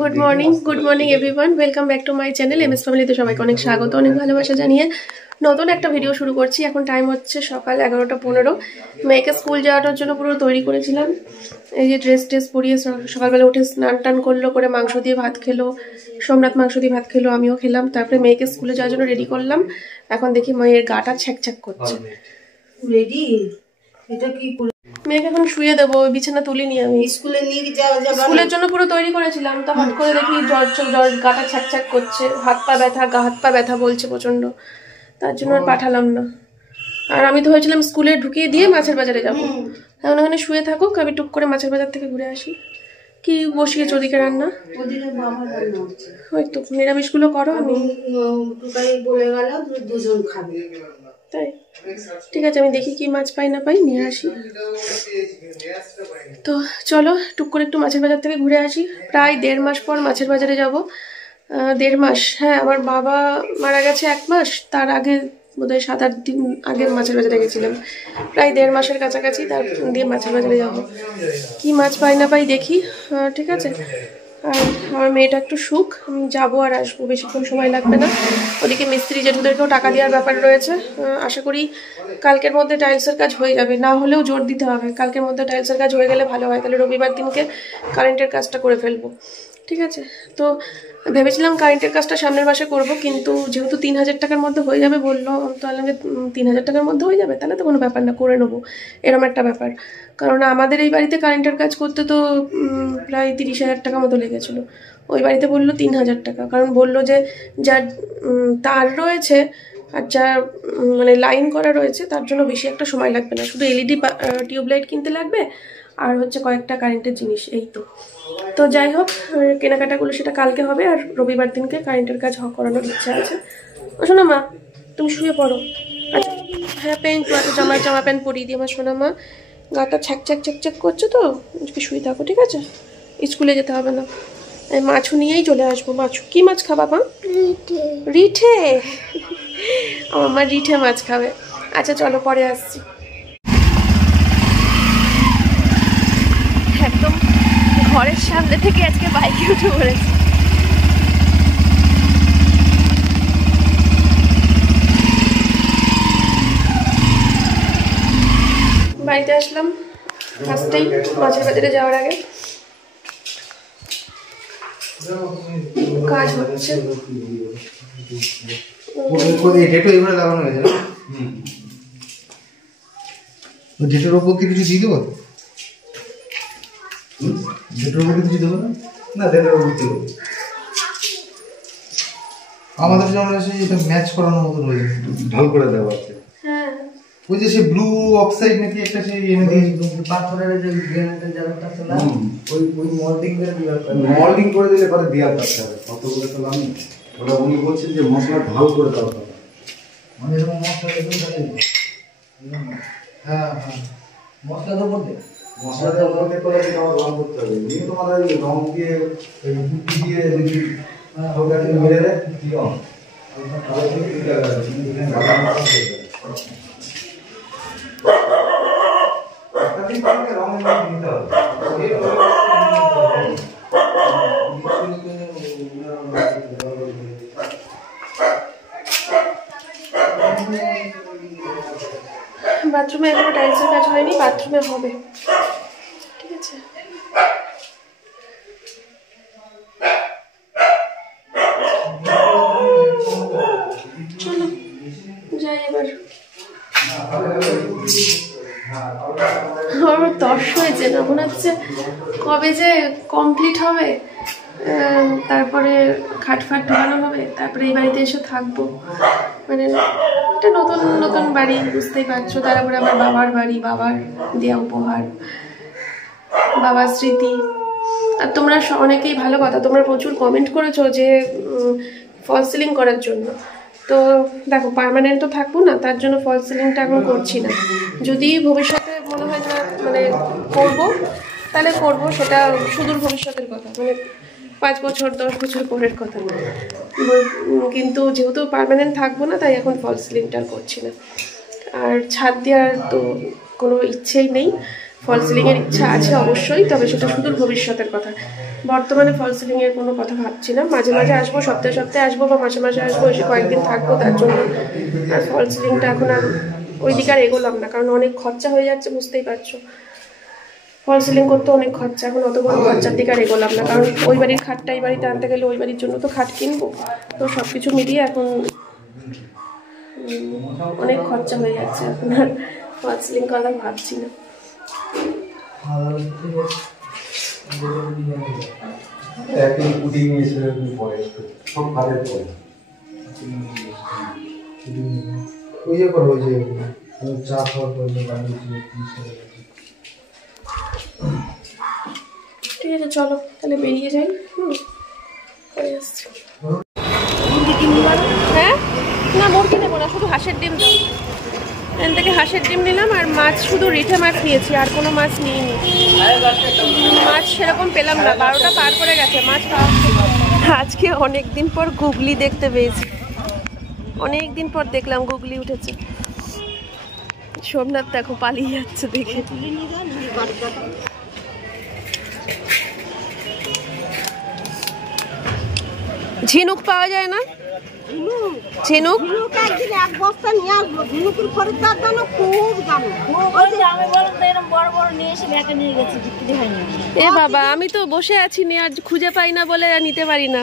Good morning everyone, welcome back to my channel MS ফ্যামিলিতে সবাইকে অনেক স্বাগত, অনেক ভালোবাসা জানিয়ে নতুন একটা ভিডিও শুরু করছি। এখন টাইম হচ্ছে সকাল 11:15। মেয়েকে স্কুল যাওয়ার জন্য পুরো তৈরি করেছিলাম। এই যে ড্রেস পরিয়ে সকালবেলা উঠে স্নান টান করলো, করে মাংস দিয়ে ভাত খেলো, সোমনাথ মাংস দিয়ে ভাত খেলো, আমিও খেলাম। তারপরে মেয়েকে স্কুলে যাওয়ার জন্য রেডি করলাম। এখন দেখি মেয়ের গাটা ছ্যাক করছে। রেডি? এটা কি মেয়েকে এখন শুয়ে দেবো, বিছানা তুলিনি আমি। স্কুলে নিয়ে যাওয়া যাবে? স্কুলের জন্য পুরো তৈরি করেছিলাম, তো হঠাৎ করে দেখি জ্বর গাটা ছ্যাক করছে, হাত পা ব্যথা বলছে প্রচন্ড। তার জন্য আর পাঠালাম না। আর আমি তো হয়েছিলাম স্কুলে ঢুকিয়ে দিয়ে মাছের বাজারে যাবো। এখন ওখানে শুয়ে থাকুক, আমি টুক করে মাছের বাজার থেকে ঘুরে আসি। কি বসিয়েছে ওদিকে রান্না? হয়তো নিরামিষগুলো করো, আমি বলে গেল দুজন খাবে। তাই ঠিক আছে, আমি দেখি কি মাছ পাই না পাই নিয়ে আসি। তো চলো টুক করে একটু মাছের বাজার থেকে ঘুরে আসি। প্রায় 1.5 মাস পর মাছের বাজারে যাব। 1.5 মাস, হ্যাঁ। আমার বাবা মারা গেছে 1 মাস, তার আগে বোধহয় 7-8 দিন আগে মাছের বাজারে গেছিলাম। প্রায় 1.5 মাসের কাছাকাছি, তার দিয়ে মাছের বাজারে যাব। কি মাছ পাই না পাই দেখি, ঠিক আছে। আর আমার মেয়েটা একটু সুখ, আমি যাবো আর আসবো, বেশিক্ষণ সময় লাগবে না। ওদিকে মিস্ত্রি জেঠুদেরকেও টাকা দেওয়ার ব্যাপার রয়েছে। আশা করি কালকের মধ্যে টাইলসের কাজ হয়ে যাবে, না হলেও জোর দিতে হবে। কালকের মধ্যে টাইলসের কাজ হয়ে গেলে ভালো হয়, তাহলে রবিবার দিনকে কারেন্টের কাজটা করে ফেলবো, ঠিক আছে। তো ভেবেছিলাম কারেন্টের কাজটা সামনের মাসে করব, কিন্তু যেহেতু 3000 টাকার মধ্যে হয়ে যাবে বললো, তাহলে 3000 টাকার মধ্যে হয়ে যাবে, তাহলে তো কোনো ব্যাপার না, করে নেবো, এরকম একটা ব্যাপার। কারণ আমাদের এই বাড়িতে কারেন্টের কাজ করতে তো প্রায় 30,000 টাকা মতো লেগেছিলো। ওই বাড়িতে বললো 3000 টাকা, কারণ বললো যে যার তার রয়েছে আর যা মানে লাইন করা রয়েছে তার জন্য বেশি একটা সময় লাগবে না, শুধু এলইডি টিউবলাইট কিনতে লাগবে আর হচ্ছে কয়েকটা কারেন্টের জিনিস, এই তো। তো যাই হোক, কেনাকাটাগুলো সেটা কালকে হবে, আর রবিবার দিনকে কারেন্টের কাজ করানোর ইচ্ছা আছে। শোনা মা, তুমি শুয়ে পড়ো। আচ্ছা হ্যাঁ, জামা প্যান্ট পরিয়ে দিই আমার সোনা মা। গাটা ছ্যাক করছে, তো আজকে শুয়ে থাকো, ঠিক আছে। স্কুলে যেতে হবে না, আমি মাছু নিয়েই চলে আসবো। মাছু কি মাছ খাবা মা? রিঠে। আমার মা রিঠে মাছ খাবে। আচ্ছা চলো, পরে আসছি। একদম ঘরের সামনে থেকে আজকে বাইকে উঠে পড়েছি। বাড়িতে আসলাম ফার্স্টেই মাছের বাজারে যাওয়ার আগে। কাজ হচ্ছে, লাগানো হয়েছে না? ডেটের ওপর কি কিছু দিয়ে দেবো? ডেটের ওপর কিছু দেবো না? না, ডেটের ওপর দেবো। আমাদের যেমন আছে এটা ম্যাচ করানোর মতো রয়েছে, ঢাল করে দেওয়া আছে। হ্যাঁ, ওই যে সে ব্লু অক্সাইড নাকি একটা সেই এনে দিয়েছিল পাথরের যে গ্রেনাইটের জায়গাটা ছিল, ওই মল্ডিং করে দিলে পরে দেওয়া থাকতে হবে। কত করে তো আমি ওরা উনি বলছেন যে মশলা ঢাল করে দেওয়া হবে, মানে এরকম মশলা দেখুন তাহলে। হ্যাঁ মশলা তো বলতে করে আমার রং করতে হবে। নিয়ে তোমার ওই রং দিয়ে পুটি দিয়ে যদি ওটাকে মেরে দেয় দিও, তাহলে কিন্তু ঠিক আছে। বাথরুমে এখনো টাইলসের কাজ হয়নি, বাথরুমে হবে, ঠিক আছে। চলো যাই এবার। আমার তর্স হয়েছে না, মনে হচ্ছে কবে যে কমপ্লিট হবে, তারপরে খাটফাট ঢোকানো হবে, তারপরে এই বাড়িতে এসে থাকবো। মানে একটা নতুন বাড়ি, বুঝতেই পারছো। তারপরে আমার বাবার বাড়ি, বাবার দেওয়া উপহার, বাবার স্মৃতি। আর তোমরা অনেকেই, ভালো কথা, তোমরা প্রচুর কমেন্ট করেছো যে ফলস সিলিং করার জন্য। তো দেখো, পার্মানেন্ট তো থাকবো না, তার জন্য ফলস সিলিংটা এখন করছি না। যদি ভবিষ্যতে মনে হয় যে মানে করবো, তাহলে করবো, সেটা সুদূর ভবিষ্যতের কথা, মানে 5 বছর 10 বছর পরের কথা। কিন্তু যেহেতু পার্মানেন্ট থাকবো না, তাই এখন ফলস সিলিংটা করছি না। আর ছাদ দেওয়ার তো কোনো ইচ্ছেই নেই, ফল সিলিংয়ের ইচ্ছা আছে অবশ্যই, তবে সেটা সুদূর ভবিষ্যতের কথা। বর্তমানে ফল সিলিংয়ের কোনো কথা ভাবছি না। মাঝে মাঝে আসবো, সপ্তাহে সপ্তাহে আসবো বা মাসে মাসে আসবো, এসে কয়েকদিন থাকবো, তার জন্য। আর ফল সিলিংটা এখন আর ওই দিকে আর এগোলাম না, কারণ অনেক খরচা হয়ে যাচ্ছে, বুঝতেই পারছো। ফল সিলিং করতে অনেক খরচা, এখন অত বড় খরচার দিকে আর এগোলাম না, কারণ ওই বাড়ির খাটটা এই বাড়িতে আনতে গেলে ওই বাড়ির জন্য তো খাট কিনবো। তো সব কিছু মিলিয়ে এখন অনেক খরচা হয়ে যাচ্ছে, এখন আর ফল সিলিং করা ভাবছি না। ঠিক আছে, চলো তাহলে বেরিয়ে যাই। করে আসছি। হ্যাঁ, না মুরগি নেবো না, শুধু হাঁসের ডিম দাও। এখান থেকে হাঁসের ডিম নিলাম, আর মাছ শুধু রিঠে মাছ নিয়েছি, আর কোনো মাছ নিইনি। মাছ সেরকম পেলাম না, 12টা পার করে গেছে, মাছ পাওয়া। আজকে অনেক দিন পর গুগলি দেখতে পেয়েছি, অনেক দিন পর দেখলাম গুগলি উঠেছে। সোমনাথ দেখো পালিয়ে যাচ্ছে দেখে। ঝিনুক পাওয়া যায় না? ঝিনুক এক বস্তা নিয়ে আসবো, ঝিনুকের খরিদ্দার দাম খুব দাম। এ বাবা, আমি তো বসে আছি, আর খুঁজে পাই না বলে নিতে পারি না।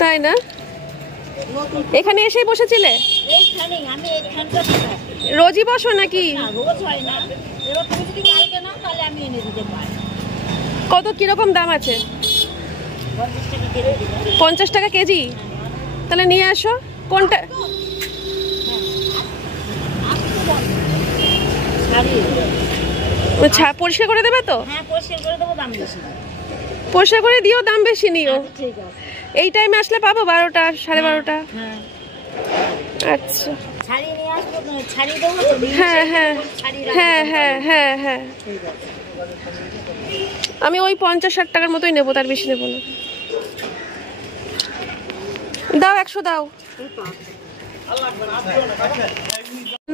তাই না? এখানে এসেই বসেছিলে? রোজই বসো নাকি? কত কিরকম দাম আছে? 50 টাকা কেজি? তাহলে নিয়ে আসো। কোনটা? পরিষ্কার করে দেবে তো? পরিষ্কার করে দিও, দাম বেশি নিও। এই টাইমে আসলে পাবো 12টা, 12:30টা? আচ্ছা, হ্যাঁ হ্যাঁ হ্যাঁ হ্যাঁ হ্যাঁ হ্যাঁ। আমি ওই 50-60 টাকার মতোই নেবো, তার বেশি নেবো না। দাও 100 দাও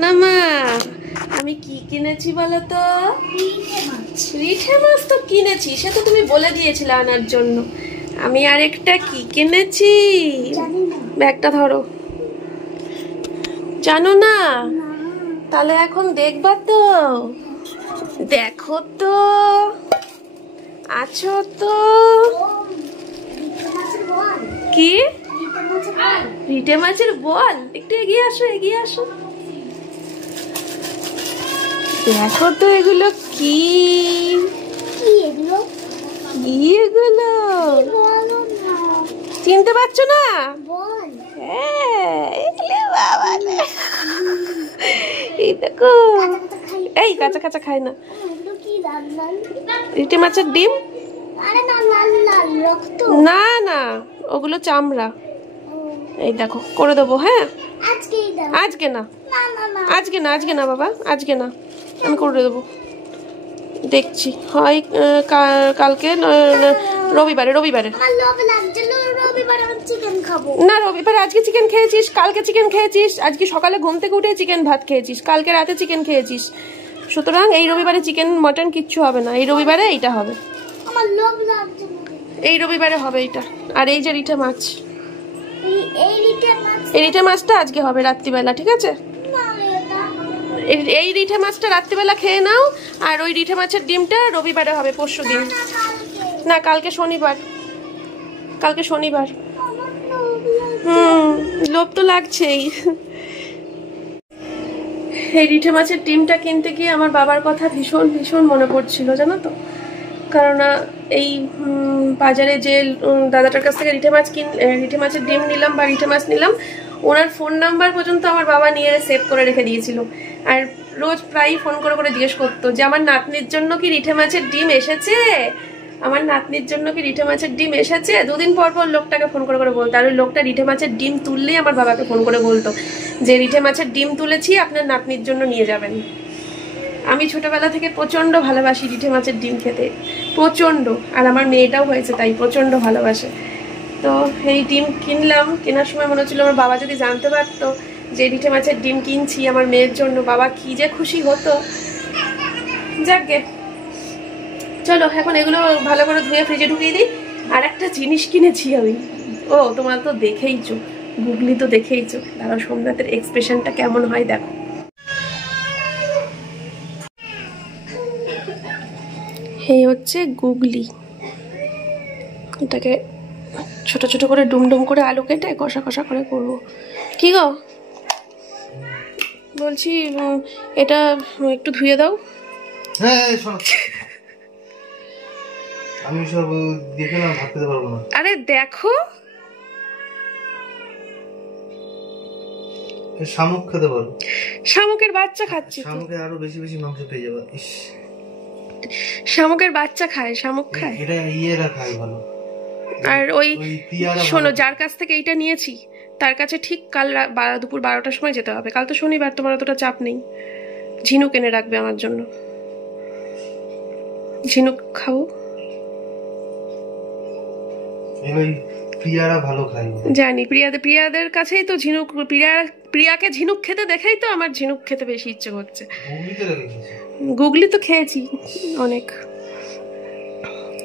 না মা। আমি কি কিনেছি বলো তো? রিঠে মাছ তো কিনেছি, সে তো তুমি বলে দিয়েছিলে আনার জন্য। আমি আরেকটা কি কিনেছি, ব্যাগটা ধরো। জানো না? তাহলে এখন দেখবা তো? দেখো তো, আছো তো? কি? রিঠে মাছের বল? একটু এগিয়ে আসো, এগিয়ে আসো। দেখো তো এগুলো কি? এগুলো চিনতে পারছো না? এই দেখো, এই কাঁচা কাঁচা খায় না। রিঠে মাছের ডিম? না না, ওগুলো চামড়া। এই দেখো, করে দেবো। হ্যাঁ, আজকে না, আজকে না, আজকে না বাবা, আজকে না, আমি করে দেবো। দেখছি হয় কালকে, রবিবারে। রবিবারে না, রবিবারে। আজকে চিকেন খেয়েছিস, কালকে চিকেন খেয়েছিস, আজকে সকালে ঘুম থেকে উঠে চিকেন ভাত খেয়েছিস, কালকে রাতে চিকেন খেয়েছিস। সুতরাং এই রবিবারে চিকেন মটন কিচ্ছু হবে না, এই রবিবারে এইটা হবে। এই রবিবারে হবে এইটা। আর এই যে রিঠে মাছ, এই রিঠে মাছটা আজকে হবে রাত্রিবেলা, ঠিক আছে? এই রিঠে মাছটা রাত্রিবেলা খেয়ে নাও, আর ওই রিঠে মাছের ডিমটা রবিবারে হবে, পরশু দিন। না, কালকে শনিবার, কালকে শনিবার। লোভ তো লাগছেই। এই রিঠে মাছের ডিমটা কিনতে গিয়ে আমার বাবার কথা ভীষণ ভীষণ মনে পড়ছিল, জানো তো? কারণ এই বাজারে যে দাদাটার কাছ থেকে রিঠে মাছের ডিম নিলাম বা রিঠে মাছ নিলাম, ওনার ফোন নাম্বার পর্যন্ত আমার বাবা নিয়ে সেভ করে রেখে দিয়েছিল। আর রোজ প্রায়ই ফোন করে করে জিজ্ঞেস করতো যে আমার নাতনির জন্য কি রিঠে মাছের ডিম এসেছে, আমার নাতনির জন্য কি রিঠে মাছের ডিম এসেছে। 2 দিন পর পর লোকটাকে ফোন করে করে বলতো। আর ওই লোকটা রিঠে মাছের ডিম তুললেই আমার বাবাকে ফোন করে বলতো যে রিঠে মাছের ডিম তুলেছি, আপনার নাতনির জন্য নিয়ে যাবেন। আমি ছোটবেলা থেকে প্রচন্ড ভালোবাসি রিঠে মাছের ডিম খেতে, প্রচন্ড। আর আমার মেয়েটাও হয়েছে তাই, প্রচন্ড ভালোবাসে। তো এই ডিম কিনলাম, কেনার সময় মনে হচ্ছিল আমার বাবা যদি জানতে পারতো যে রিঠে মাছের ডিম কিনছি আমার মেয়ের জন্য, বাবা কি যে খুশি হতো। যাকগে চলো এখন এগুলো ভালো করে ধুয়ে ফ্রিজে ঢুকিয়ে দিই। আর একটা জিনিস কিনেছি আমি, ও তোমরা তো দেখেইছো, গুগলি তো দেখেইছো, দাঁড়াও সোমনাথের এক্সপ্রেশনটা কেমন হয় দেখো। এই হচ্ছে গুগলি, এটাকে ছোট ছোট করে ডুমডুম করে আলু কেটে কষা কষা করে করবো। কি গো বলছি, এটা একটু ধুয়ে দাও। হ্যাঁ শোনো, আমি সব দেখে না, ভাত খেতে পারবো না। আরে দেখো, শামুক খেতে পারো। শামুকের বাচ্চা খাচ্ছি, শামুকে আরো বেশি বেশি মাংস পেয়ে যাবে। ইস, শামুকের বাচ্চা খায়, শামুক খায়। এটা ইয়েরা খায় ভালো। আর ওই শোনো, যার কাছ থেকে এইটা নিয়েছি তার কাছে ঠিক কাল দুপুর 12টার সময় যেতে হবে। কাল তো শনিবার, তোমার অতটা চাপ নেই। ঝিনুক এনে রাখবে আমার জন্য, ঝিনুক খাবো। প্রিয়ারা ভালো খায়, জানি প্রিয়াদের কাছেই তো ঝিনুক, প্রিয়াকে ঝিনুক খেতে দেখেই তো আমার ঝিনুক খেতে বেশি ইচ্ছে করছে। গুগলি তো খেয়েছি অনেক।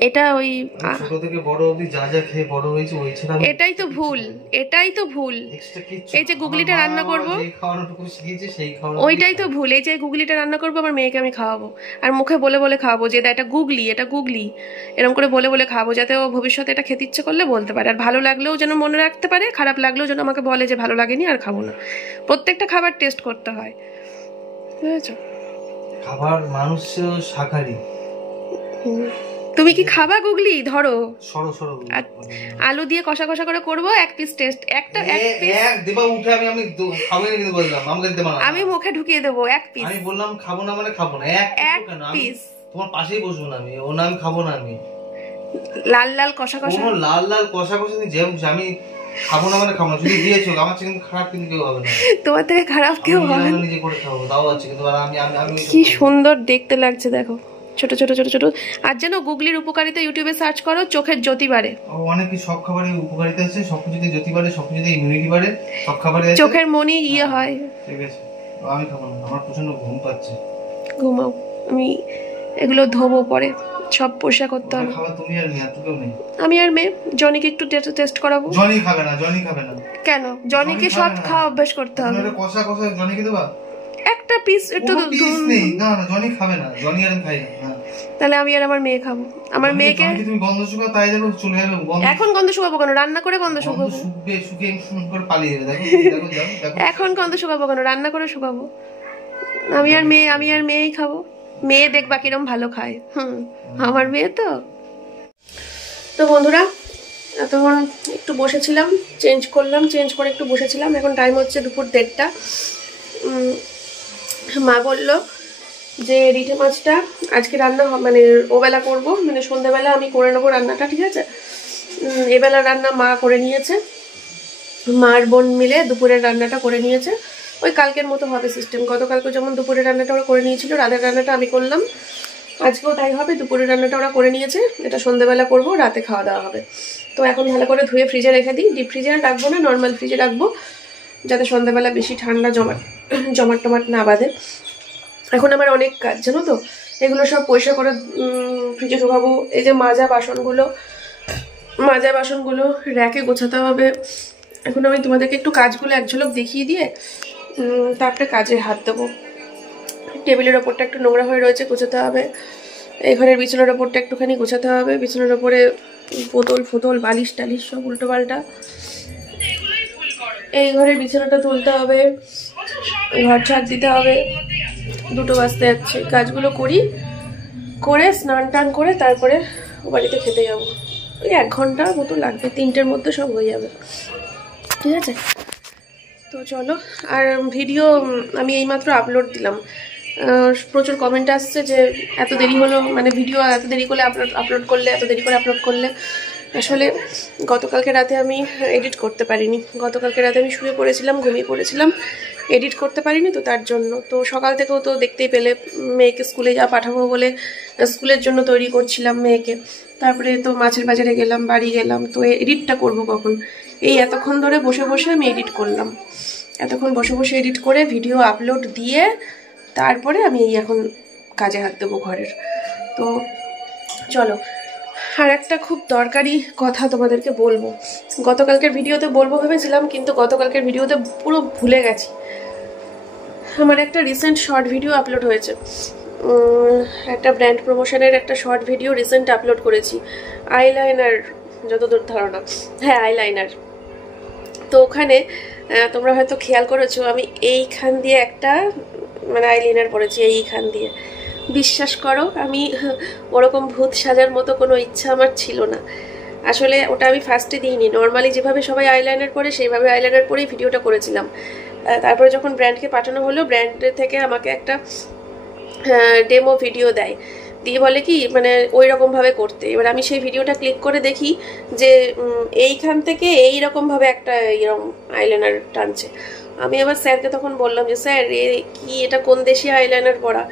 এটা ওই ছোট থেকে বড় অবধি যা যা খেয়ে বড় হয়েছে ওই ছেলে। এটাই তো ভুল, এটাই তো ভুল। এই যে গুগলিটা রান্না করবো, ওইটাই তো ভুল। এই যে গুগলিটা রান্না করবো, আমার মেয়েকে আমি খাওয়াবো, আর মুখে বলে বলে খাওয়াবো যে এটা গুগলি, এটা গুগলি, এরকম করে বলে বলে খাওয়াবো, যাতে ও ভবিষ্যতে এটা খেতে ইচ্ছে করলে বলতে পারে। আর ভালো লাগলেও যেন মনে রাখতে পারে, খারাপ লাগলেও যেন আমাকে বলে যে ভালো লাগেনি আর খাবো না। প্রত্যেকটা খাবার টেস্ট করতে হয়, বুঝেছো? খাবার মানুষ শাকাহারী। তুমি কি খাবা গুগলি? ধরো সরো সরো, আলু দিয়ে কষা কষা করে করবো, এক পিস টেস্ট, একটা এক পিস দেবা উঠে। আমি খাবো না কিন্তু বললাম, আমাকে দেবা না, আমি মুখে ঢুকিয়ে দেবো এক পিস। আমি বললাম খাবো না মানে খাবো না, এক পিস। তোমার পাশেই বসবো না আমি, ও না আমি খাবো না। আমি লাল লাল কষা কষা, কোনো লাল লাল কষা কষা আমি খাবো না মানে খাবো না। যদি দিয়েছো আমার থেকে কিন্তু খারাপ কিন্তু কেউ হবে না, তোমার থেকে খারাপ কেউ হবে না। নিজে করে খাবো দাও আছে কিন্তু। আমি কি সুন্দর দেখতে লাগছে দেখো, ছোট ছোট ছোট ছোট। আর যেন গুগলির উপকারিতা ইউটিউবে সার্চ করো, চোখের জ্যোতি বাড়ে। অনেক সব খাবারে উপকারিতা আছে, সবকিছুতে জ্যোতি বাড়ে, সবকিছুতে ইমিউনিটি বাড়ে, সব খাবারে আছে। চোখের মনি হয়। ঠিক আছে, আমি খাবো না, আমার প্রচন্ড ঘুম পাচ্ছে। ঘুমাও, আমি এগুলো ধোবো পরে, সব পরিষ্কার করতে হবে। খাবার তুমি আর মেয়ে, তুমিও নেই। আমি আর মেয়ে, জনিকে একটু টেস্ট করাবো। জনি খাবে না, জনি খাবে না। কেন? জনিকে সব খাওয়া অভ্যাস করতে হবে। কষা কষা জনিকে দেবা একটা পিস, একটু না না, জনি খাবে না, জনি আর খাই না। তাহলে আমি আর আমার মেয়ে খাবো। আমার মেয়েকে তুমি গন্ধ শুকাও, তাই দেখো চলে যাবে। এখন গন্ধ শুকাবো কেন? রান্না করে গন্ধ শুকাবো। শুকবে, শুকিয়ে করে পালিয়ে যাবে। দেখো দেখো, এখন গন্ধ শুকাবো কেন? রান্না করে শুকাবো। আমি আর মেয়েই খাবো। মেয়ে দেখবা কিরম ভালো খায়। আমার মেয়ে তো। তো বন্ধুরা, তখন একটু বসেছিলাম, চেঞ্জ করলাম, চেঞ্জ করে একটু বসেছিলাম। এখন টাইম হচ্ছে দুপুর 1:30। মা বলল যে রিঠে মাছটা আজকে রান্না মানে ওবেলা করবো, মানে সন্ধ্যাবেলা আমি করে নেবো রান্নাটা, ঠিক আছে? এবেলা রান্না মা করে নিয়েছে, মার বোন মিলে দুপুরের রান্নাটা করে নিয়েছে। ওই কালকের মতো হবে সিস্টেম। গতকালকে যেমন দুপুরের রান্নাটা ওরা করে নিয়েছিল, রাতের রান্নাটা আমি করলাম, আজকেও তাই হবে। দুপুরের রান্নাটা ওরা করে নিয়েছে, এটা সন্ধ্যাবেলা করবো, রাতে খাওয়া দাওয়া হবে। তো এখন ভালো করে ধুয়ে ফ্রিজে রেখে দিই। ডিপ ফ্রিজে রাখবো না, নর্মাল ফ্রিজে রাখবো, যাতে সন্ধ্যাবেলা বেশি ঠান্ডা জমাট টমাট না বাঁধে। এখন আমার অনেক কাজ, জানো তো, এগুলো সব পরিষ্কার করে ফ্রিজে ঢোকাবো। এই যে মাজা বাসনগুলো র্যাকে গোছাতে হবে। এখন আমি তোমাদেরকে একটু কাজগুলো এক ঝলক দেখিয়ে দিয়ে তারপরে কাজে হাত দেবো। টেবিলের ওপরটা একটু নোংরা হয়ে রয়েছে, গোছাতে হবে। এই ঘরের বিছানার ওপরটা একটুখানি গোছাতে হবে। বিছানার ওপরে বোতল বালিশ টালিশ সব উল্টো পাল্টা। এই ঘরের বিছানাটা তুলতে হবে, ঘর ঝাড় দিতে হবে। 2টো বাজতে যাচ্ছে। কাজগুলো করে স্নান টান করে তারপরে বাড়িতে খেতে যাবো। ওই 1 ঘন্টার মতো লাগবে, 3টের মধ্যে সব হয়ে যাবে, ঠিক আছে? তো চলো। আর ভিডিও আমি এইমাত্র আপলোড দিলাম। প্রচুর কমেন্ট আসছে যে এত দেরি হলো, মানে ভিডিও এত দেরি করে আপলোড করলে। আসলে গতকালকে রাতে আমি এডিট করতে পারিনি। গতকালকে রাতে আমি শুয়ে পড়েছিলাম, ঘুমিয়ে পড়েছিলাম, এডিট করতে পারিনি। তো তার জন্য তো সকাল থেকেও তো দেখতেই পেলে, মেয়েকে স্কুলে পাঠাবো বলে স্কুলের জন্য তৈরি করছিলাম মেয়েকে। তারপরে তো মাছের বাজারে গেলাম, বাড়ি গেলাম। তো এডিটটা করব কখন? এই এতক্ষণ ধরে বসে বসে আমি এডিট করলাম। এতক্ষণ বসে বসে এডিট করে ভিডিও আপলোড দিয়ে তারপরে আমি এখন কাজে হাত দেবো ঘরের। তো চলো, আর একটা খুব দরকারি কথা তোমাদেরকে বলবো। গতকালকের ভিডিওতে বলবো ভেবেছিলাম, কিন্তু গতকালকের ভিডিওতে পুরো ভুলে গেছি। আমার একটা রিসেন্ট শর্ট ভিডিও আপলোড হয়েছে, একটা ব্র্যান্ড প্রমোশনের একটা শর্ট ভিডিও রিসেন্ট আপলোড করেছি। আইলাইনার, যতদূর ধারণা, হ্যাঁ আইলাইনার। তো ওখানে তোমরা হয়তো খেয়াল করেছো আমি এইখান দিয়ে একটা মানে আইলাইনার পরেছি, এইখান দিয়ে। বিশ্বাস করো আমি ওরকম ভূত সাজার মতো কোনো ইচ্ছা আমার ছিল না। আসলে ওটা আমি ফার্স্টে দিইনি, নর্মালি যেভাবে সবাই আইলাইনার পরে সেইভাবে আইলাইনার পরেই ভিডিওটা করেছিলাম। তারপরে যখন ব্র্যান্ডকে পাঠানো হলো, ব্র্যান্ড থেকে আমাকে একটা ডেমো ভিডিও দেয়, দিয়ে বলে কি মানে ওই রকমভাবে করতে। এবার আমি সেই ভিডিওটা ক্লিক করে দেখি যে এইখান থেকে এইরকমভাবে একটা এরকম আইলাইনার টানছে। আমি আবার স্যারকে তখন বললাম যে স্যার কি এটা কোন দেশি আইলাইনার পরা?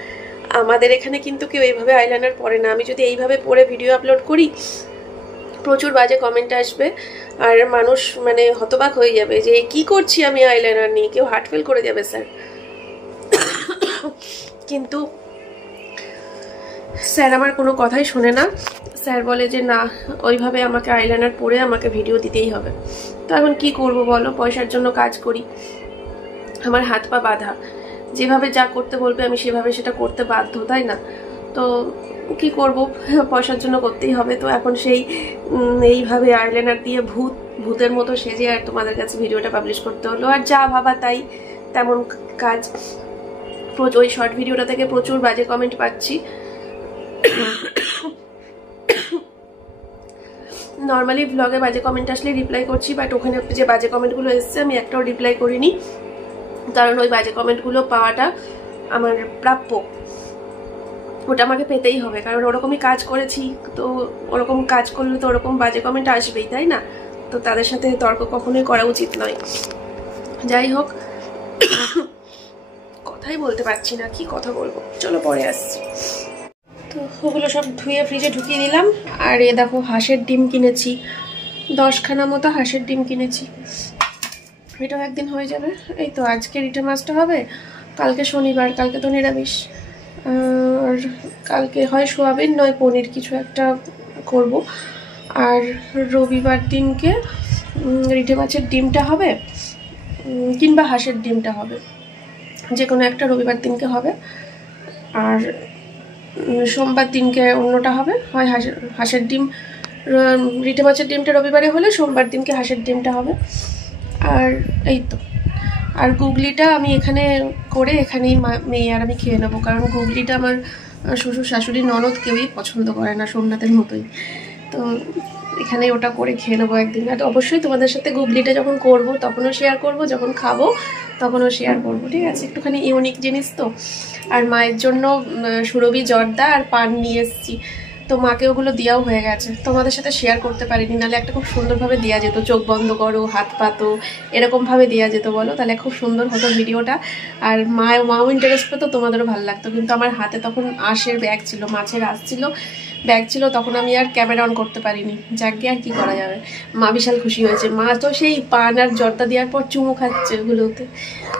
আমাদের এখানে কিন্তু কেউ এইভাবে আইলাইনার পরে না। আমি যদি এইভাবে পরে ভিডিও আপলোড করি প্রচুর বাজে কমেন্ট আসবে, আর মানুষ মানে হতবাক হয়ে যাবে যে কি করছি আমি আইলাইনার নিয়ে, কেউ হার্ট ফেল করে যাবে স্যার। কিন্তু স্যার আমার কোনো কথাই শোনে না। স্যার বলে যে না, ওইভাবে আমাকে আইলাইনার পরে আমাকে ভিডিও দিতেই হবে। তো এখন কি করব বলো, পয়সার জন্য কাজ করি, আমার হাত পা বাঁধা, যেভাবে যা করতে বলবে আমি সেভাবে সেটা করতে বাধ্য, তাই না? তো কি করব, পয়সার জন্য করতেই হবে। তো এখন সেই এইভাবে আইলাইনার দিয়ে ভূতের মতো সেজে আর তোমাদের কাছে ভিডিওটা পাবলিশ করতে হলো। আর যা ভাবা তাই তেমন কাজ। ওই শর্ট ভিডিওটা থেকে প্রচুর বাজে কমেন্ট পাচ্ছি। নর্মালি ব্লগে বাজে কমেন্ট আসলে রিপ্লাই করছি, বাট ওখানে যে বাজে কমেন্টগুলো এসছে আমি একটাও রিপ্লাই করিনি, কারণ ওই বাজে কমেন্টগুলো পাওয়াটা আমার প্রাপ্য, ওটা আমাকে পেতেই হবে, কারণ ওরকমই কাজ করেছি। তো ওরকম কাজ করলে তো ওরকম বাজে কমেন্ট আসবেই, তাই না? তো তাদের সাথে তর্ক কখনোই করা উচিত নয়। যাই হোক, কথাই বলতে পারছি না, কি কথা বলবো, চলো পরে আসছি। তো ওগুলো সব ধুয়ে ফ্রিজে ঢুকিয়ে দিলাম। আর এ দেখো হাঁসের ডিম কিনেছি, 10খানা মতো হাঁসের ডিম কিনেছি। এটাও একদিন হয়ে যাবে। এই তো আজকে রিটে মাছটা হবে, কালকে শনিবার, কালকে তো নিরামিষ, আর কালকে হয় সোয়াবিন নয় পনির কিছু একটা করব। আর রবিবার দিনকে রিটে মাছের ডিমটা হবে, কিংবা হাঁসের ডিমটা হবে, যে কোনো একটা রবিবার দিনকে হবে। আর সোমবার দিনকে অন্যটা হবে, হয় হাঁসের ডিম, রিটে মাছের ডিমটা রবিবারে হলে সোমবার দিনকে হাঁসের ডিমটা হবে। আর এই তো, আর গুগলিটা আমি এখানে করে এখানেই মেয়ে আর আমি খেয়ে নেবো, কারণ গুগলিটা আমার শ্বশুর শাশুড়ি ননদ কেউই পছন্দ করে না, সোমনাথের মতোই। তো এখানে ওটা করে খেয়ে নেবো একদিন। আর অবশ্যই তোমাদের সাথে গুগলিটা যখন করব তখনও শেয়ার করব, যখন খাবো তখনও শেয়ার করব, ঠিক আছে? একটুখানি ইউনিক জিনিস তো। আর মায়ের জন্য সুরভি জর্দা আর পান নিয়ে এসেছি, তো মাকে ওগুলো দেওয়াও হয়ে গেছে, তোমাদের সাথে শেয়ার করতে পারিনি, নাহলে একটা খুব সুন্দরভাবে দেওয়া যেত, চোখ বন্ধ করো হাত পাতো এরকমভাবে দেওয়া যেত, বলো তাহলে খুব সুন্দর হতো ভিডিওটা। আর মাও ইন্টারেস্ট পেতো, তোমাদেরও ভালো লাগতো। কিন্তু আমার হাতে তখন আঁশের ব্যাগ ছিল, মাছের আঁশ ছিল, ব্যাগ ছিল, তখন আমি আর ক্যামেরা অন করতে পারিনি। যাকে আর কি করা যাবে, মা বিশাল খুশি হয়েছে। মা তো সেই পান আর জর্দা দেওয়ার পর চুমু খাচ্ছে ওগুলোতে,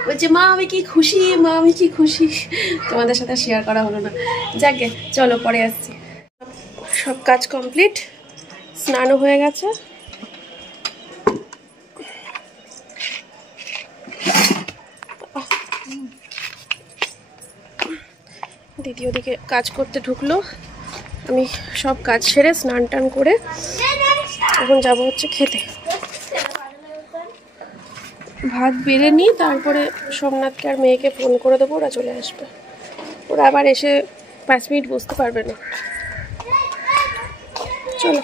বলছে মা আমি কি খুশি, মা আমি কি খুশি। তোমাদের সাথে শেয়ার করা হলো না, যাকে চলো পরে আসছি। সব কাজ কমপ্লিট, স্নানও হয়ে গেছে। দিদি ওদিকে কাজ করতে ঢুকলো, আমি সব কাজ সেরে স্নান টান করে এখন যাবো হচ্ছে খেতে। ভাত বেড়ে নিই, তারপরে সোমনাথকে আর মেয়েকে ফোন করে দেবো, ওরা চলে আসবে। ওরা আবার এসে 5 মিনিট বসতে পারবে না। চলো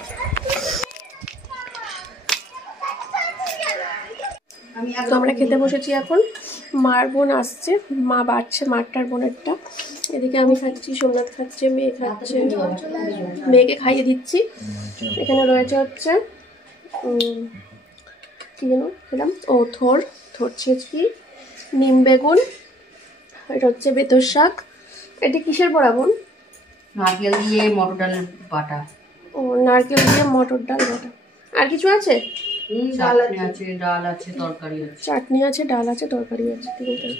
আমরা খেতে বসেছি এখন। মার বোন আসছে, মা বাড়ছে মারটার বোনেরটা। এদিকে আমি খাচ্ছি, সোমনাথ খাচ্ছে, মেয়ে খাচ্ছে, মেয়েকে খাইয়ে দিচ্ছি। এখানে রয়েছে হচ্ছে কি যেন খেলাম, ও থোর ছেঁচকি, নিম বেগুন, এটা হচ্ছে বেতর শাক। এটা কিসের বড়া বোন? নারকেল দিয়ে মটর ডাল বাটা। ও নারকেল দিয়ে মটর ডাল বাটা। আর কিছু আছে? চাটনি আছে, ডাল আছে, তরকারি আছে। চাটনি আছে, ডাল আছে, তরকারি আছে।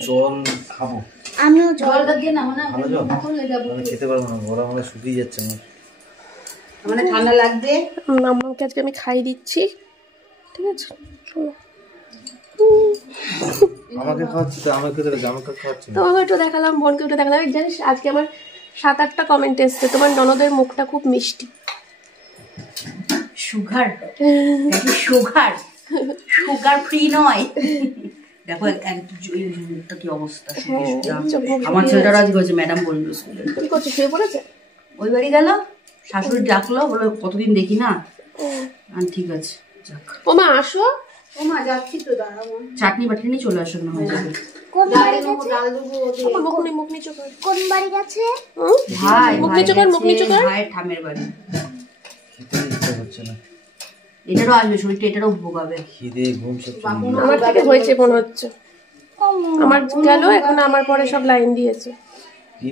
জল খাবো, আমিও জলটা দিয়ে না মানে ভালো জল আমি খেতে পারবো না, ওরা আমাকে শুকিয়ে যাচ্ছে আমার। মানে ঠান্ডা লাগবে। আম্মাকে আজকে আমি খাই দিচ্ছি, ঠিক আছে? শোনো, আমাকে খাওয়াচ্ছি তো, আমাকে খেতে লাগছে, আমাকে খাওয়াচ্ছি না। তোমাকে একটু দেখালাম, বোনকে একটু দেখালাম। জানিস আজকে আমার 7-8টা কমেন্ট এসছে, তোমার ননদের মুখটা খুব মিষ্টি। সুগার, সুগার, সুগার ফ্রি নয়। দেখো একটা কি অবস্থা। আমার ছেলেটার আজ হয়েছে, ম্যাডাম বললো স্কুলে। কি করছে, শুয়ে পড়েছে? ওই বাড়ি গেল, শাশুড়ি ডাকলো, বলে কতদিন দেখি না। ঠিক আছে, যাক। ও মা আসো। ও মা যাচ্ছি তো, দাঁড়াবো। চাটনি বাটনি নিয়ে চলে আসো না, হয়ে যাবে। কোন বাড়ি গেছে? ডাল দেবো। মুখ নিচু কর। কোন বাড়ি গেছে? ভাই, মুখ নিচু কর, মুখ নিচু কর। ভাইয়ের ঠামের বাড়ি। খেতে ইচ্ছা হচ্ছে না, এটারও আসবে, শরীরটা এটারও ভোগাবে। খিদে ঘুম সব আমার থেকে হয়েছে মনে হচ্ছে। আমার গেল, এখন আমার পরে সব লাইন দিয়েছে।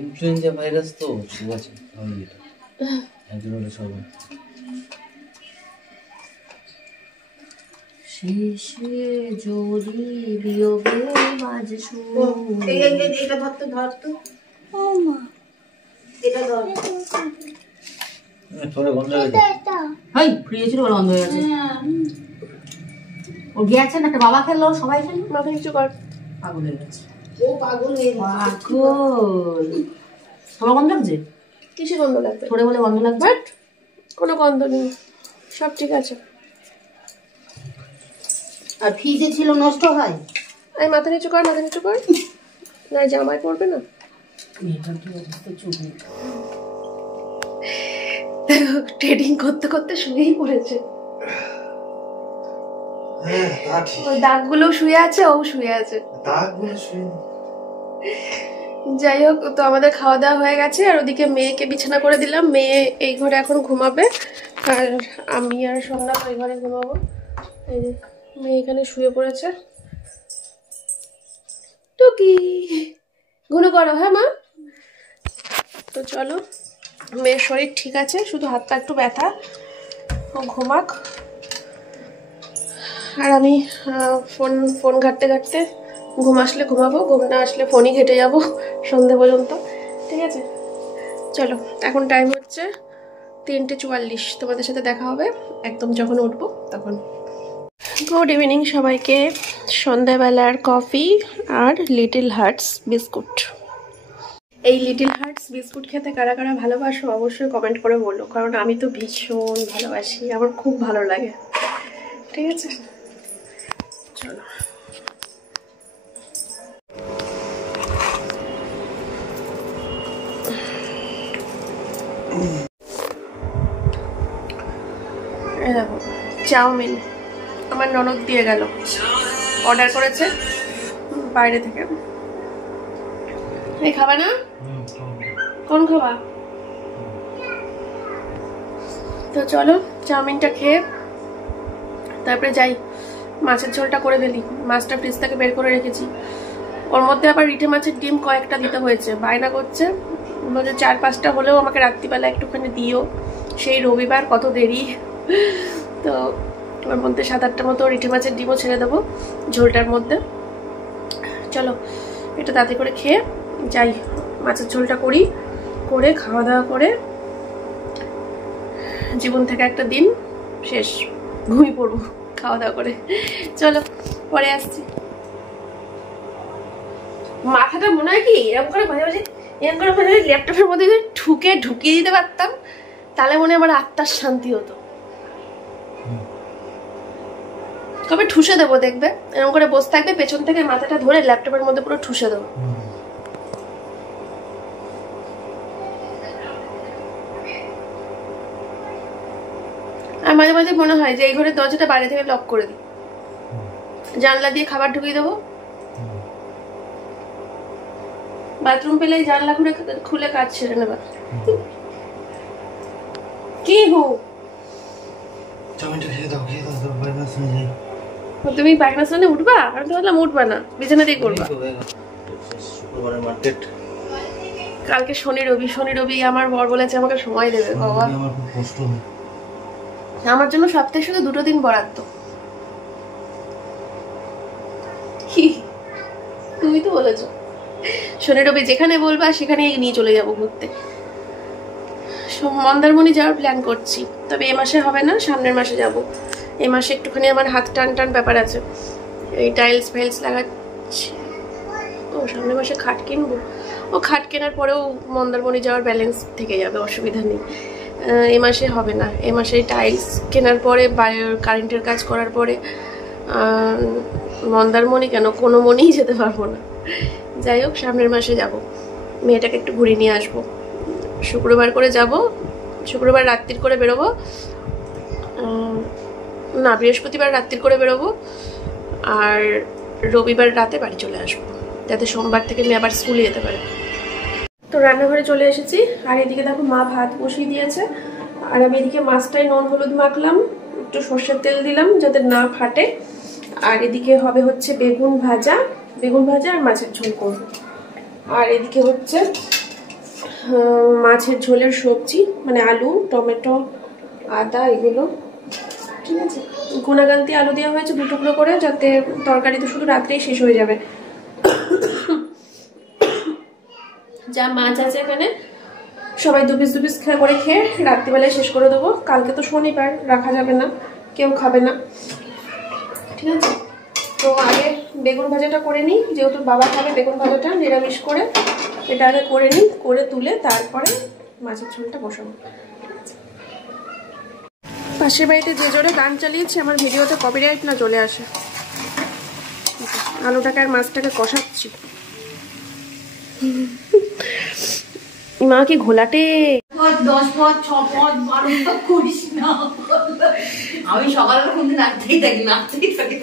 ইনফ্লুয়েঞ্জা ভাইরাস তো ঠিক আছে, আমি এটা একজনের সবাই শেষে যদি বিয়োগে বাজে সুর। এটা ধরতো, ধরতো। ও মা, এটা ধর। তোরে বন্ধ হয়ে যায়। হাই, ফ্রি ছিল বলে বন্ধ হয়ে গেছে। ও গেছে না, একটা বাবা খেললো, সবাই খেললো, মাথা নিচু কর। পাগল হয়ে গেছে। ও পাগল হয়ে গেছে। পাগল। তোমার গন্ধ লাগছে? কিসে গন্ধ লাগবে? তোরে বলে গন্ধ লাগবে? বাট কোনো গন্ধ নেই, সব ঠিক আছে। আর ফ্রিজে ছিল, নষ্ট হয়। আমি মাথা নিচু কর, মাথা নিচু কর। না জামায় পড়বে না। এটা কি অবস্থা, চুপ নেই। ট্রেডিং করতে করতে শুয়েই পড়েছে। হ্যাঁ তা ঠিক, ওই দাগগুলো শুয়ে আছে, ও শুয়ে আছে। দাগগুলো শুয়ে। যাই হোক, তো আমাদের খাওয়া দাওয়া হয়ে গেছে, আর ওদিকে মেয়েকে বিছানা করে দিলাম। মেয়ে এই ঘরে এখন ঘুমাবে, আর আমি আর সোমনাথ ওই ঘরে ঘুমাবো। এই যে মেয়ে এখানে শুয়ে পড়েছে। টুকি ঘুনো করো, হ্যাঁ মা? তো চলো, মেয়ের শরীর ঠিক আছে, শুধু হাত পা একটু ব্যথা, ও ঘুমাক। আর আমি ফোন ঘাঁটতে ঘাঁটতে ঘুম আসলে ঘুমাবো, ঘুম না আসলে ফোনই ঘেটে যাবো সন্ধে পর্যন্ত, ঠিক আছে? চলো, এখন টাইম হচ্ছে 3:44। তোমাদের সাথে দেখা হবে একদম যখন উঠবো তখন। গুড ইভিনিং সবাইকে। সন্ধ্যাবেলার কফি আর লিটল হার্টস বিস্কুট। এই লিটল হার্টস বিস্কুট খেতে কারা কারা ভালোবাসো অবশ্যই কমেন্ট করে বলো, কারণ আমি তো ভীষণ ভালোবাসি, আমার খুব ভালো লাগে, ঠিক আছে? চলো। এই দেখো চাউমিন আমার ননদ দিয়ে গেল, অর্ডার করেছে বাইরে থেকে। এই খাবা না? কোন খাবা? তো চলো চাউমিনটা খেয়ে তারপরে যাই, মাছের ঝোলটা করে ফেলি। মাছটা ফ্রিজ থেকে বের করে রেখেছি, ওর মধ্যে আবার রিঠে মাছের ডিম কয়েকটা দিতে হয়েছে। বায়না করছে, বলছে 4-5টা হলেও আমাকে রাত্রিবেলা একটুখানি দিও। সেই রবিবার, কত দেরি। তো ওর মধ্যে 7-8টার মতো রিঠে মাছের ডিমও ছেড়ে দেবো ঝোলটার মধ্যে। চলো একটু তাড়াতাড়ি করে খেয়ে যাই, মাছের ঝোলটা করি, করে খাওয়া দাওয়া করে জীবন থেকে একটা দিন শেষ, ঘুমিয়ে পড়বো খাওয়া দাওয়া করে। চলো পরে আসছি। মাথাটা মনে হয় কি এরকম করে মাঝে মাঝে এরকম করে মাঝে মাঝে ল্যাপটপের মধ্যে ঢুকিয়ে দিতে পারতাম, তাহলে মনে হয় আমার আত্মার শান্তি হতো। কবে ঠুসে দেবো দেখবে, এরকম করে বসে থাকবে, পেছন থেকে মাথাটা ধরে ল্যাপটপের মধ্যে পুরো ঠুসে দেবো। আর মাঝে মাঝে মনে হয় যে এই ঘরের দরজাটা বাইরে থেকে লক করে দিই, জানলা দিয়ে খাবার ঢুকিয়ে দেবো, বাথরুম পেলেই জানলা খুলে কাজ ছেড়ে নেবা। কি হো তুমি পায়খানা স্নানে উঠবা? আমি তো বললাম উঠবা না, বিছানা দিয়ে করবা। কালকে শনি রবি আমার বর বলেছে আমাকে সময় দেবে। বাবা আমার জন্য সপ্তাহে শুধু 2টো দিন বরাদ্দ, তুমি তো বলেছো শনি রবি যেখানে বলবা সেখানে নিয়ে চলে যাবো ঘুরতে। মন্দারমণি যাওয়ার প্ল্যান করছি, তবে এ মাসে হবে না, সামনের মাসে যাব। এ মাসে একটুখানি আমার হাত টান ব্যাপার আছে, এই টাইলস ফাইলস লাগাচ্ছি। ও সামনের মাসে খাট কিনবো, ও খাট কেনার পরেও মন্দারমণি যাওয়ার ব্যালেন্স থেকে যাবে, অসুবিধা নেই। এ মাসে হবে না, এ মাসে টাইলস কেনার পরে কারেন্টের কাজ করার পরে মন্দারমণি কেন কোনো মনেই যেতে পারবো না। যাই হোক সামনের মাসে যাব, মেয়েটাকে একটু ঘুরে নিয়ে আসবো। শুক্রবার করে যাব, শুক্রবার রাত্রির করে বেরোবো, না বৃহস্পতিবার রাত্রির করে বেরোবো, আর রবিবার রাতে বাড়ি চলে আসবো, যাতে সোমবার থেকে মেয়ে আবার স্কুলে যেতে পারে। তো রান্নাঘরে চলে এসেছি, আর এদিকে দেখো মা ভাত বসিয়ে দিয়েছে, আর আমি এদিকে মাছটায় নুন হলুদ মাখলাম, একটু সর্ষের তেল দিলাম যাতে না ফাটে। আর এদিকে হবে হচ্ছে বেগুন ভাজা আর মাছের ঝোল করবো। আর এদিকে হচ্ছে মাছের ঝোলের সবজি, মানে আলু টমেটো আদা এগুলো, ঠিক আছে। গুণাগান্তি আলু দেওয়া হয়েছে 2 টুকরো করে, যাতে তরকারি তো শুধু রাত্রেই শেষ হয়ে যাবে। যা মাছ আছে এখানে সবাই 2 পিস করে খেয়ে রাত্রিবেলায় শেষ করে দেবো। কালকে তো শনিবার, রাখা যাবে না, কেউ খাবে না, ঠিক আছে। তো আগে বেগুন ভাজাটা করে নিই, যেহেতু বাবা খাবে বেগুন ভাজাটা নিরামিষ করে, এটা আগে করে নিই, করে তুলে তারপরে মাছের ঝোলটা বসাবো। পাশের বাড়িতে যে জোরে গান চালিয়েছে আমার ভিডিওতে কপিরাইট না চলে আসে। আলুটাকে আর মাছটাকে কষাচ্ছি। মা কি ঘোলাটে, 10 পদ 6 পদ 12 করিস না। আমি সকালে কোনদিন নাচতেই থাকি।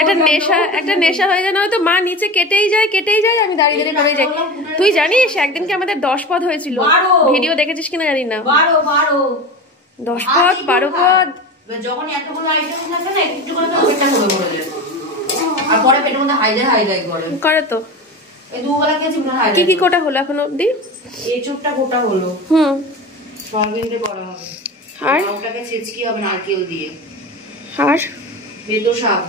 একটা নেশা হয়ে যায়, হয়তো মা নিচে কেটেই যায়, আমি দাঁড়িয়ে করে যাই। তুই জানিস একদিনকে আমাদের 10 পদ হয়েছিল, ভিডিও দেখেছিস কিনা জানি না। 10 পদ 12 পদ যখন এতগুলো আইটেম থাকে না, একটু করে তো পেটটা করে যায়, আর পরে পেটের মধ্যে হাইজাই করে তো। এই দুবেলা খেয়েছি না, হাইজাই কি কোটা হলো এখন অবধি? এই চুপটা গোটা হলো, সয়াবিনটা করা হবে, আর ওটাকে ছেচকি হবে নারকেল দিয়ে, আর বেতো শাক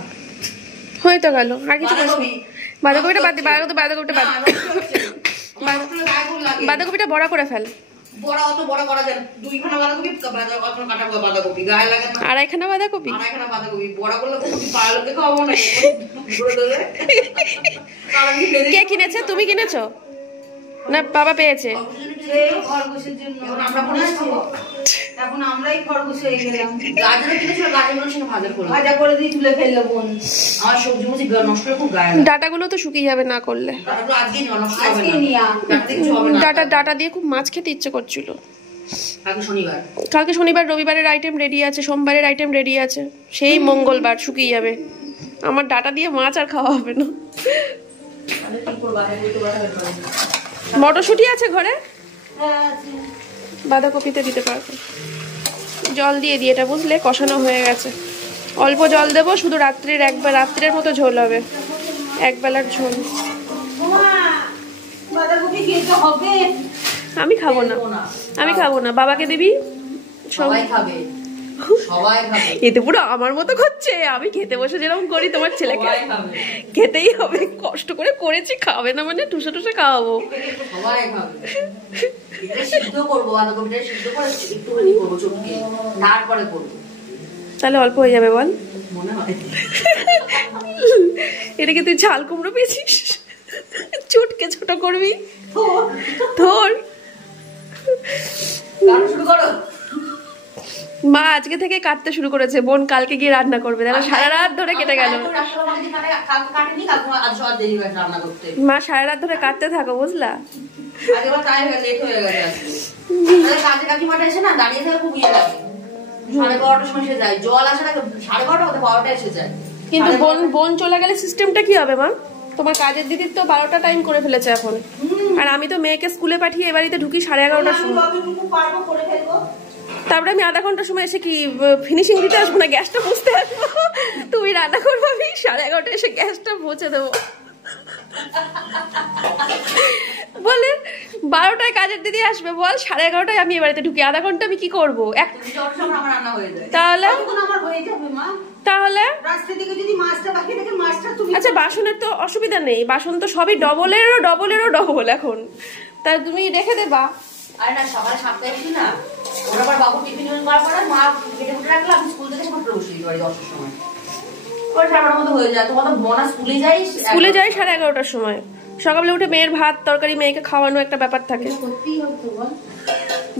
হয়ে তো গেল। আর কিছু করিস? বাঁধাকপিটা বাদ দে, বাঁধাকপিটা বড়া করে ফেল। বড়া অত বড় করা যায়, 2খানা বাঁধাকপি কাটা বাঁধাকপি গায়ে লাগে না, 2.5খানা বাঁধাকপি বড়া করলে পাড়ালোকে খাওয়াবো না। কে কিনেছে? তুমি কিনেছো না বাবা পেয়েছে? এখন আমরাই খরগোশ হয়ে গেলাম। গাজর কিনেছিল, গাজরগুলো ভাজা করে দিয়ে তুলে ফেললো বোন। আমার সবজি মুজি নষ্ট করে খুব গায়ে, ডাটাগুলো তো শুকিয়ে যাবে না করলে। ডাটা দিয়ে খুব মাছ খেতে ইচ্ছে করছিল। কালকে শনিবার, রবিবারের আইটেম রেডি আছে, সোমবারের আইটেম রেডি আছে, সেই মঙ্গলবার শুকিয়ে যাবে। আমার ডাটা দিয়ে মাছ আর খাওয়া হবে না। মটরশুঁটি আছে ঘরে, বাঁধাকপিতে দিতে পারবো। জল দিয়ে এটা বুঝলে কষানো হয়ে গেছে, অল্প জল দেবো, শুধু রাত্রের মতো ঝোল হবে, একবেলার ঝোল। আমি খাবো না, বাবাকে দিবি, সবাই খাবে। এতে পুরো আমার মতো করছে, আমি খেতে বসে যেরকম করি তোমার ছেলেকে খেতেই হবে, কষ্ট করে করেছি, খাবে না মানে টুসে খাওয়াবো। তাহলে অল্প হয়ে যাবে বল, এটাকে তুই ঝাল কুমড়ো পেয়েছিস, চুটকে ছোট করবি ধর। মা আজকে থেকে কাটতে শুরু করেছে, বোন কালকে গিয়ে রান্না করবে, দেখো সারা রাত ধরে কেটে গেল। মা সারা রাত ধরে কাটতে থাকো বুঝলা। কিন্তু বোন চলে গেলে সিস্টেমটা কি হবে মা? তোমার কাজের দিদির তো 12টা টাইম করে ফেলেছে এখন, আর আমি তো মেয়েকে স্কুলে পাঠিয়ে এ বাড়িতে ঢুকি 11:30টার সময়। তারপরে আমি আধা ঘন্টার সময় এসে কি ফিনিশিং দিতে আসবো না, গ্যাসটা মুছতে আসবো, তুমি রান্না করবো, আমি 11:30টায় এসে গ্যাসটা মুছে দেবো। বলে 12টায় কাজের দিদি আসবে, বল 11:30টায় আমি এ বাড়িতে ঢুকি, আধা ঘন্টা আমি কি করবো? তুমি যত সময় আমার রান্না হয়ে যায় তাহলে তখন আমার হয়ে যাবে মা। তাহলে রাস্তা থেকে যদি মাছটা বাকি থাকে মাছটা তুমি আচ্ছা, বাসনের তো অসুবিধা নেই, বাসন তো সবই ডবলেরও ডবল এখন, তা তুমি রেখে দেবা। আরে না, সকালে 7টায় উঠি না, ওরা আবার বাবু টিফিন করার পরে মা কেটে কুটে রাখলে আমি স্কুল থেকে সকালে বসে দিতে পারি 10টার সময়। ওই 11টার মধ্যে হয়ে যায়। তোমার তো মনা স্কুলে যাই 11:30টার সময়। সকালে উঠে মেয়ের ভাত তরকারি, মেয়েকে খাওয়ানো একটা ব্যাপার থাকে। সত্যিই হতো বল।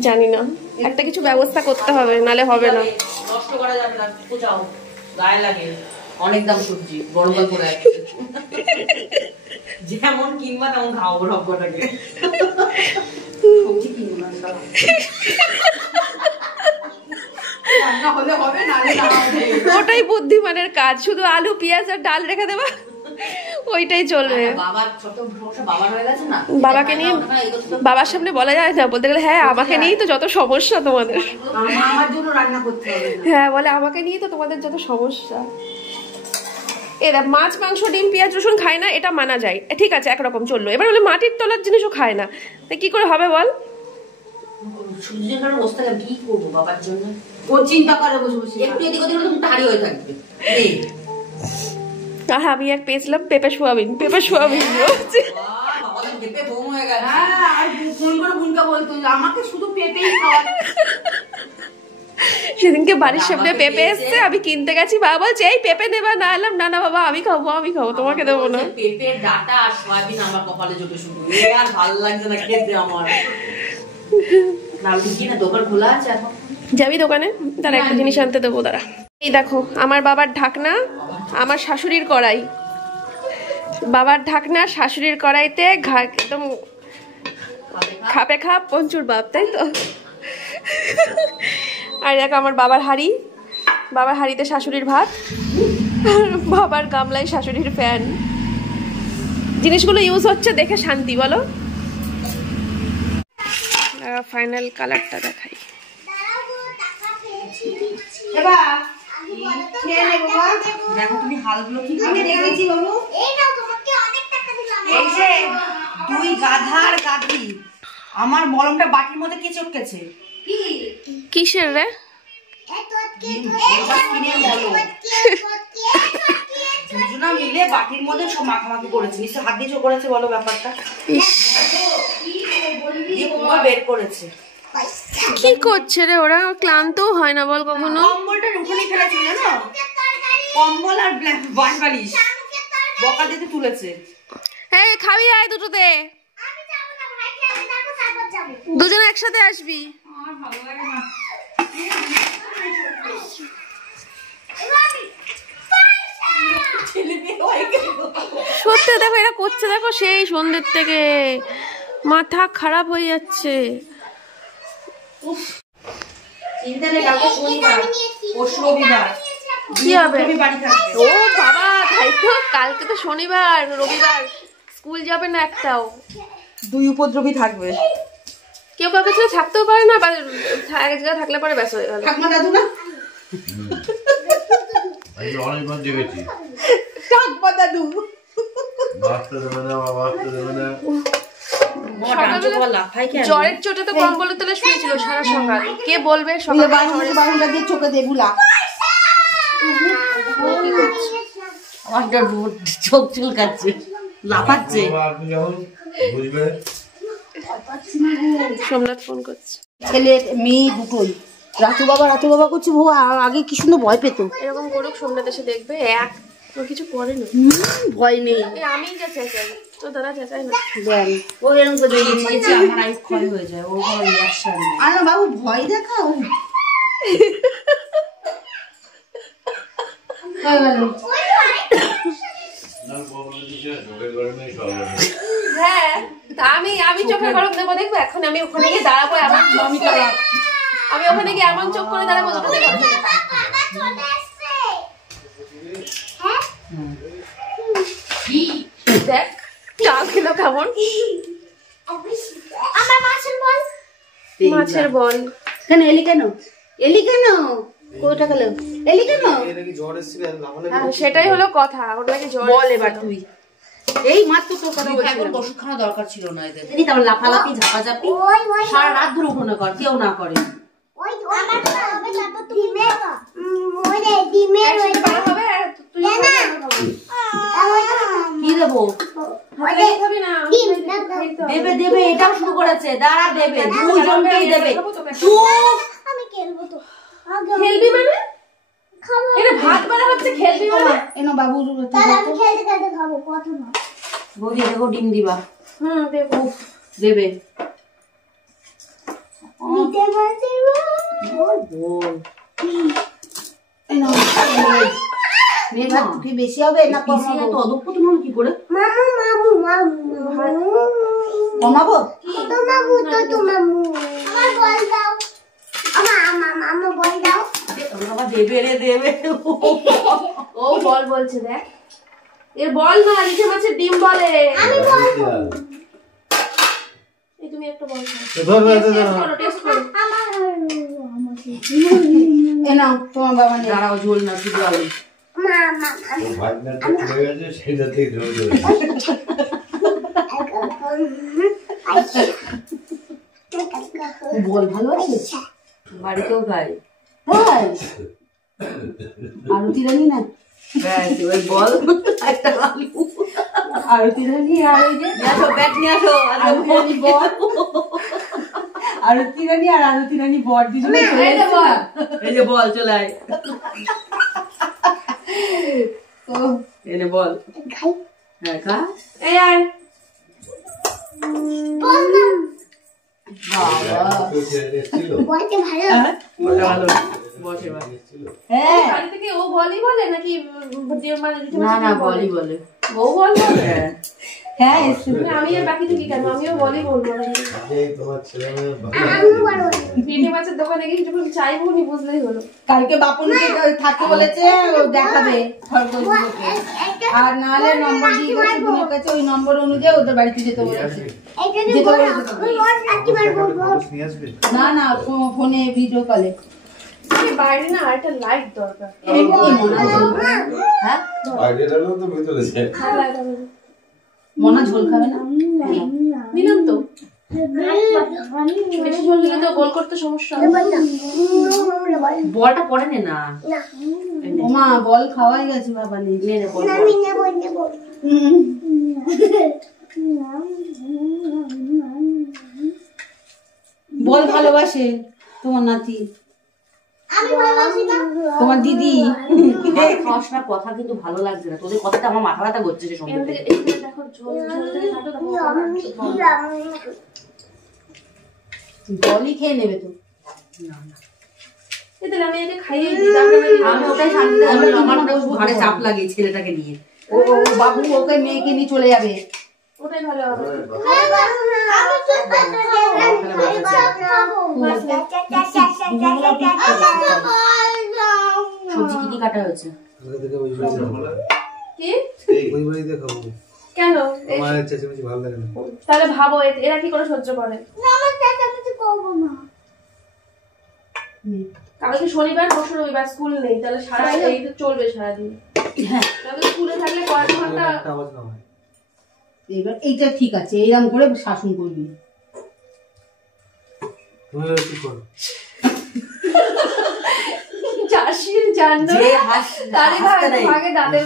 জানি না, একটা কিছু ব্যবস্থা করতে হবে, নালে হবে না। নষ্ট করা যাবে না, পোচাও গায়ে লাগে। অনেক দাম সবজি, গরমকাল করে যেমন কিনবা তেমন খাওয়াবো সবকটাকে। সবজি কিনবো না রান্না হলে হবে, নালে না হবে। ওটাই বুদ্ধিমানের কাজ, শুধু আলু পেঁয়াজ আর ডাল রেখে দেবা, ওইটাই চলবে। বাবার ছোট সমস্যা বাবার হয়ে গেছে না, বাবাকে নিয়ে বাবার সামনে বলা যায় না, বলতে গেলে হ্যাঁ আমাকে নিয়েই তো যত সমস্যা তোমাদের। আমার জন্য রান্না করতে হবে না। হ্যাঁ বলে আমাকে নিয়েই তো তোমাদের যত সমস্যা। এরা মাছ মাংস ডিম পেঁয়াজ রসুন খায় না, এটা মানা যায়, ঠিক আছে একরকম চললো। এবার বলে মাটির তলার জিনিসও খায় না, তা কি করে হবে বল? সূর্যের কারণে বসতে গেলে কি করবো বাবার জন্য? ও চিন্তা করে বসে বসে। একটু এদিক ওদিক হলে তুমি তাড়ি হয়ে থাকবে। এই আর আমি এক পেয়েছিলাম পেঁপে সোয়াবিন বলছে। বাবা তো পেঁপে বোম হয়ে গেছে। হ্যাঁ, আর ফোন করে বোনকে বলতো যে আমাকে শুধু পেঁপেই খাওয়া। সেদিনকে বাড়ির সামনে পেঁপে এসছে, আমি কিনতে গেছি, বাবা বলছে এই পেঁপে নেবা না, এলাম না না বাবা আমি খাবো তোমাকে দেবো না। পেঁপের ডাটা আর সয়াবিন আমার কপালে জোটে শুধু, আর ভালো লাগছে না খেতে আমার। না লুকি না, দোকান খোলা আছে এখন। যাবি দোকানে? তারা একটা জিনিস আনতে দেবো দাঁড়া। এই দেখো আমার বাবার ঢাকনা, আমার শাশুড়ির কড়াই। বাবার ঢাকনা শাশুড়ির কড়াইতে একদম খাপে খাপ পঞ্চুর বাপ, তাই তো? আর দেখো আমার বাবার হাঁড়ি, বাবার হাঁড়িতে শাশুড়ির ভাত, বাবার গামলায় শাশুড়ির ফ্যান। জিনিসগুলো ইউজ হচ্ছে দেখে শান্তি, বলো? ফাইনাল কালারটা দেখাই। দেখো তুমি হালগুলো কি আমি দেখেছি বাবু। এই যে দুই গাধার গাধি, আমার মলমটা বাটির মধ্যে কে চটকেছে? কি কিসের রে? দুজনা মিলে বাটির মধ্যে সব মাখামাখি করেছে, নিশ্চয় হাত দিয়ে করেছে, বলো ব্যাপারটা। বের করেছে। কি করছে রে ওরা? ক্লান্তও হয় না বল কখনো? কম্বলটা উঠোনে ফেলেছিল জানো, কম্বল আর বালিশ বকা দিতে তুলেছে। এই খাবি আয় দুটোতে, দুজন একসাথে আসবি। সত্যি দেখো এরা করছে, দেখো সেই সন্ধ্যের থেকে মাথা খারাপ হয়ে যাচ্ছে। চিন্তা নেই, কালকে শনিবার, পরশু রবিবার, কি হবে? বাড়ি থাকবে। ও বাবা, তাই তো, কালকে তো শনিবার, রবিবার স্কুল যাবে না একটাও। দুই উপদ্রবী থাকবে, কেউ কাউকে ছেড়ে থাকতেও পারে না, বা এক জায়গায় থাকলে পরে ব্যাস হয়ে গেল। ঠাকুমা দাদু না অনেকবার দেখেছি ঠাকুমা দাদু বাঁচতে দেবে না, বাঁচতে দেবে না। জ্বরের চোটে তো কম্বলের তলে শুয়েছিল সারা সকাল, কে বলবে সকালে বাহুটা দিয়ে চোখে দিয়ে বুলা। আমার চোখ চুলকাচ্ছে, লাফাচ্ছে। আপনি যখন বুঝবে। সোমনাথ ফোন করছে। ছেলে মেয়ে দুটোই রাতু বাবা করছে। ও আগে কি সুন্দর ভয় পেত। এরকম করুক, সোমনাথ এসে দেখবে, এক কিছু করে না, ভয় নেই। আমি যা চেঁচাই তো দাদা চেঁচাই না। ও এরকম করে দিয়েছে, আমার আয়ু ক্ষয় হয়ে যায়, ওর কোনো রিয়াকশন নেই। আর না বাবু ভয় দেখাও। হ্যাঁ আমি চোখের গরম দেবো, দেখবো এখন আমি ওখানে গিয়ে দাঁড়াবো এমন চোখ করে, আমি ওখানে গিয়ে এমন চোখ করে দাঁড়াবো যেটা দেখো দেখ চা খেলো কেমন। মাছের বল কেন এলি কেন কোটা গেল এলি কেন? সেটাই হলো কথা, ওর নাকি জ্বর। বল এবার তুই এই মাত্র তোর কথা বলছি, এখন ওষুধ খাওয়া দরকার ছিল না এদের। এই তারপর লাফালাফি ঝাপাঝাপি সারা রাত ধরে উঠোনে কর, কেউ না করে। কি দেবো? দেবে দেবে, এটাও শুরু করেছে, দাঁড়া দেবে, দুজনকেই দেবে। খেলবি মানে? এটা ভাত বাড়া হচ্ছে, খেলবি মানে? এনো বাবু বৌদি দেখো ডিম দিবা। দেবো। দেবে বেশি হবে না কি করে কমাবো? দেবে রে দেবে। ও বল বলছে, দেখ এর বল না, ইলিশ মাছের ডিম বলে। এই তুমি একটা বল টেস্ট করো। এ নাও তোমার বাবা নিয়ে। দাঁড়াও, ঝোল না শুধু আলু। বল ভালো আছে, বাড়িতেও খাই। আরতি রানী না বল একটা আলু, আরতি রানী আর এই যে ব্যাট নিয়ে আসো, আরতি রানী বল, আরতি রানী আর আরতি রানী বল দুজনে এই যে বল চলে আয়। এনে বল হ্যাঁ খা। এই আয় ও বলই বলে নাকি? না না বলই বলে, ও বল বলে। হ্যাঁ আমি আর বাকি থেকে কেন, আমিও বলই বলবো। পেটে মাছের দোকানে গিয়ে যখন চাইবো নি বুঝলেই হলো। কালকে বাপুনকে থাকতে বলেছে, দেখাবে খরগোশগুলোকে, আর নাহলে নম্বর দিয়ে গেছে বোনের কাছে, ওই নম্বর অনুযায়ী ওদের বাড়িতে যেতে বলেছে। না না ফোনে ভিডিও কলে। বাইরে না আরেকটা লাইট দরকার। হ্যাঁ মনা ঝোল খাবে না? দিলাম তো, বেশি ঝোল দিলে তো গোল করতে সমস্যা হবে। বলটা পরে নে না, ওমা বল খাওয়াই গেছে বাবা, নিয়ে নে বল। বল ভালোবাসে তোমার নাতি, তোমার দিদি। খাওয়ার সময় কথা কিন্তু ভালো লাগছে না তোদের, কথাটা আমার মাথা ব্যথা করছে। দেখো ঝোল থেকে কাটো, বলই খেয়ে নেবে তো। আমি একে খাইয়ে দিই, আমি ওটাই শান্তিতে আমার ঘরে চাপ লাগে ছেলেটাকে নিয়ে। ও বাবু ওকে মেয়েকে নিয়ে চলে যাবে, ওটাই ভালো হবে। সবজি কি কি কাটা হয়েছে? কি কেন? তাহলে ভাবো এরা কি করে সহ্য করে। কালকে শনিবার পরশু রবিবার স্কুল নেই, তাহলে সারা এই তো চলবে সারাদিন। তাহলে স্কুলে থাকলে কয়েক ঘন্টা। এবার এইটা ঠিক আছে, এইরকম করে শাসন করবি। চাষির জান্ন তারে ভাগে দাঁতের